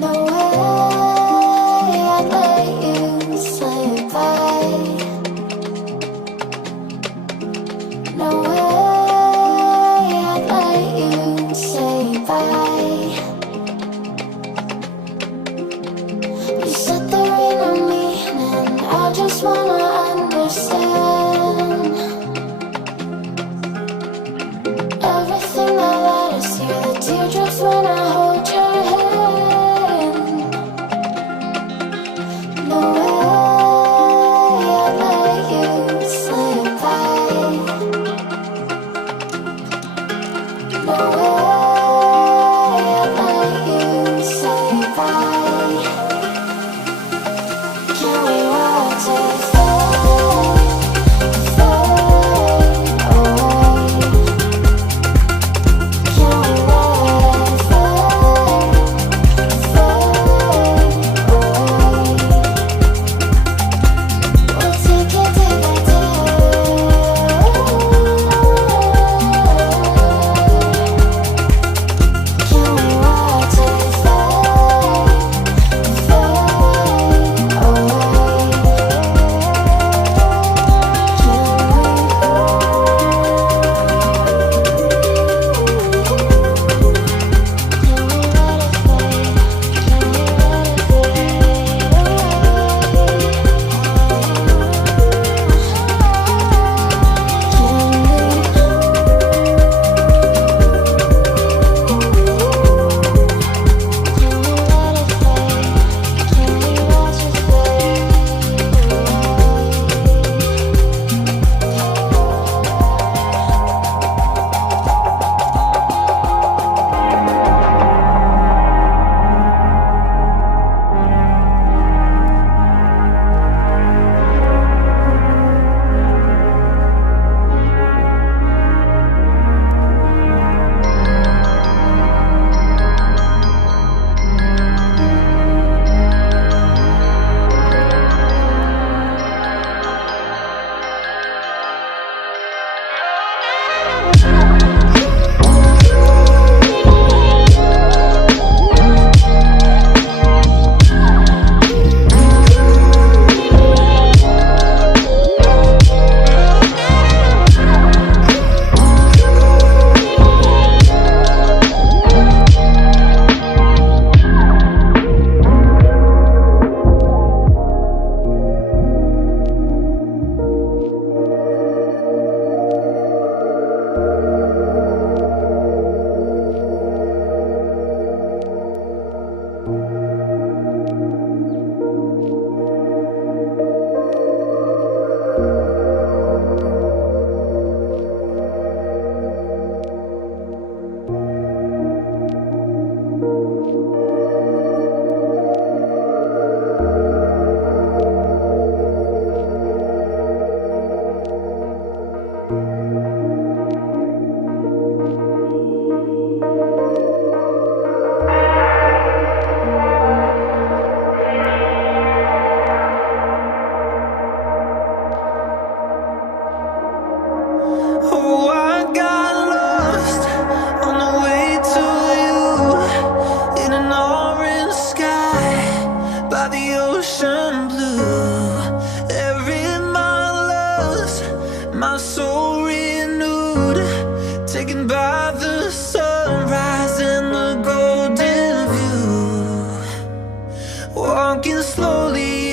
No way I'd let you slip by. No way I'd let you say bye. You said there ain't no meaning, I just wanna understand everything that led us here, the teardrops when I hold your hand. No way I'd let you slip by. No way I'd let you say bye. Can we watch it fade, fade away? Can we let it fade, fade away? We'll take it day by day. Can we watch it fade, fade away? Oh, I got lost on the way to you in an orange sky by the ocean blue. Every mile lost, my soul renewed, taken by the sunrise and the golden view. Walking slowly